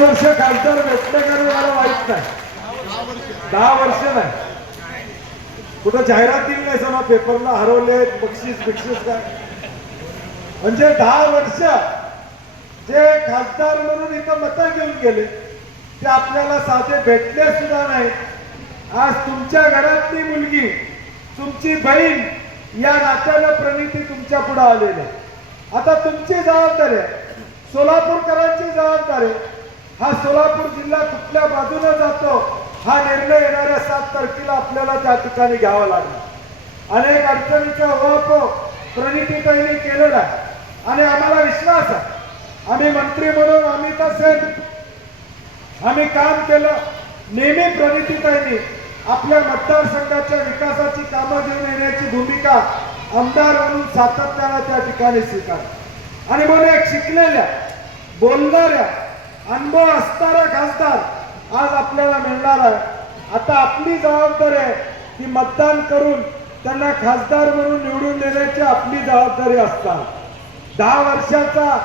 वर्ष खासदार भेटले मला माहीत नाही. दहा वर्ष नाही. कुठं जाहिरात दिली नाही समा पेपरला हरवले बक्षीस बिक्षीस काय? म्हणजे दहा वर्ष जे खासदार म्हणून इथं मतं घेऊन गेले ते आपल्याला साधे भेटले सुद्धा नाही. आज तुमच्या घरातली मुलगी तुमची बहीण या नात्यानं प्रणिती तुमच्यापुढे आलेली आता तुमची जबाबदारी आहे. सोलापूरकरांची जबाबदारी आहे. हा सोलापूर जिल्हा कुठल्या बाजूने जातो हा निर्णय येणाऱ्या सात तारखेला आपल्याला त्या ठिकाणी घ्यावा लागला अनेक अडचणीचा वाप प्रणितीताईने केलेला आहे. आणि आम्हाला विश्वास आहे. आम्ही मंत्री म्हणून अमिता तसे आम्ही काम केलं. नेहमी प्रणितीताईंनी आपल्या मतदारसंघाच्या विकासाची कामं घेऊन येण्याची भूमिका आमदार म्हणून सातत्यानं त्या ठिकाणी स्वीकार आणि म्हणून एक शिकलेल्या बोलणाऱ्या अनुभव असणारा खासदार आज आपल्याला मिळणार आहे. आता आपली जबाबदारी आहे की मतदान करून त्यांना खासदार म्हणून निवडून देण्याची आपली जबाबदारी असतात. दहा वर्षाचा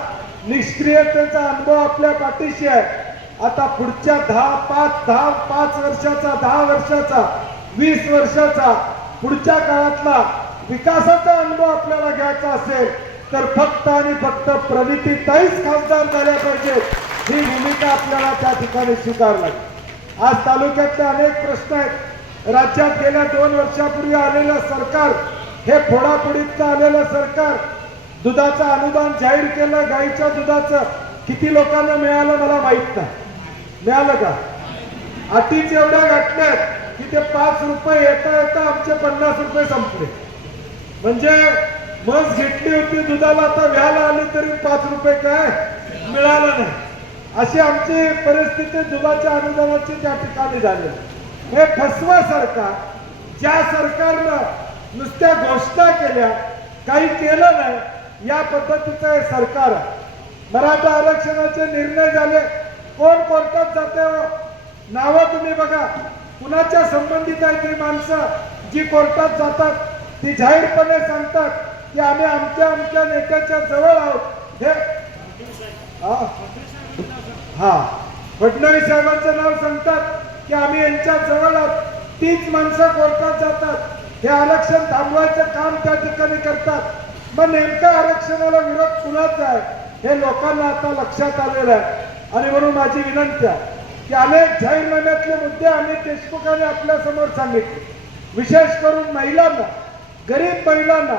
निष्क्रियतेचा अनुभव आपल्या पाठीशी आहे. आता पुढच्या दहा पाच दहा पाच वर्षाचा दहा वर्षाचा वीस वर्षाचा पुढच्या काळातला विकासाचा अनुभव आपल्याला घ्यायचा असेल तर फक्त आणि फक्त प्रणिती ताईच खासदार झाल्या पाहिजे ही भूमिका आपल्याला त्या ठिकाणी स्वीकार लागेल. आज तालुक्यातले अनेक प्रश्न आहेत. राज्यात गेल्या दोन वर्षापूर्वी आलेलं सरकार हे फोडाफोडीतलं आलेलं सरकार दुधाचं अनुदान जाहीर केलं गाईच्या दुधाचं किती लोकांना मिळालं मला माहीत नाही. मिळालं का? अटीच एवढ्या गाठल्यात की ते पाच रुपये येता येता आमचे पन्नास रुपये संपले. म्हणजे मस घेतली होती दुधाला आता व्याला आली तरी पाच रुपये काय? मिळालं नाही. अशी आमची परिस्थिती दुधाच्या अनुदानाची त्या ठिकाणी झाली. हे फसवा सरकार ज्या सरकारनं नुसत्या घोषणा केल्या काही केलं नाही या पद्धतीचं हे सरकार आहे. मराठा आरक्षणाचे निर्णय झाले. कोण कोर्टात जाते हो? नावं तुम्ही बघा. कुणाच्या संबंधित आहे ती माणसं? जी कोर्टात जातात ती जाहीरपणे सांगतात की आम्ही आमच्या आमच्या नेत्याच्या जवळ आहोत. हे? हा. फडणवीस साहेबांचं नाव सांगतात की आम्ही यांच्या जवळ तीच माणसं कोर्टात जातात. हे आरक्षण थांबवायचं काम त्या ठिकाणी करतात. मग नेमकं आरक्षणाला विरोध कुणाचा आहे? हे लोकांना आता लक्षात आलेलं आहे. आणि म्हणून माझी विनंती आहे की अनेक जाहीरनाम्यातले मुद्दे अनेक देशमुखांनी आपल्यासमोर सांगितले. विशेष करून महिलांना गरीब महिलांना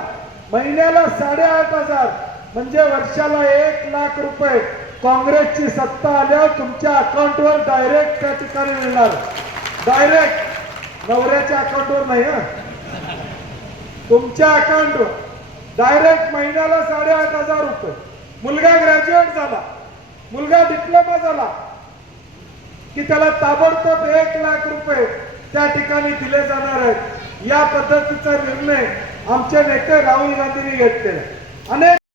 महिन्याला साडेआठ हजार म्हणजे वर्षाला एक लाख रुपये काँग्रेसची सत्ता आल्यावर तुमच्या अकाउंटवर डायरेक्ट त्या ठिकाणी मिळणार. डायरेक्ट नवऱ्याच्या अकाउंटवर नाही हा? तुमच्या अकाउंटवर. डायरेक्ट महिन्याला साडेआठ हजार रुपये. मुलगा ग्रॅज्युएट झाला. मुलगा डिप्लोमा झाला. की त्याला ताबडतोब एक लाख रुपये त्या ठिकाणी दिले जाणार आहेत. या पद्धतीचा निर्णय आमचे नेते राहुल गांधींनी घेतलेला अनेक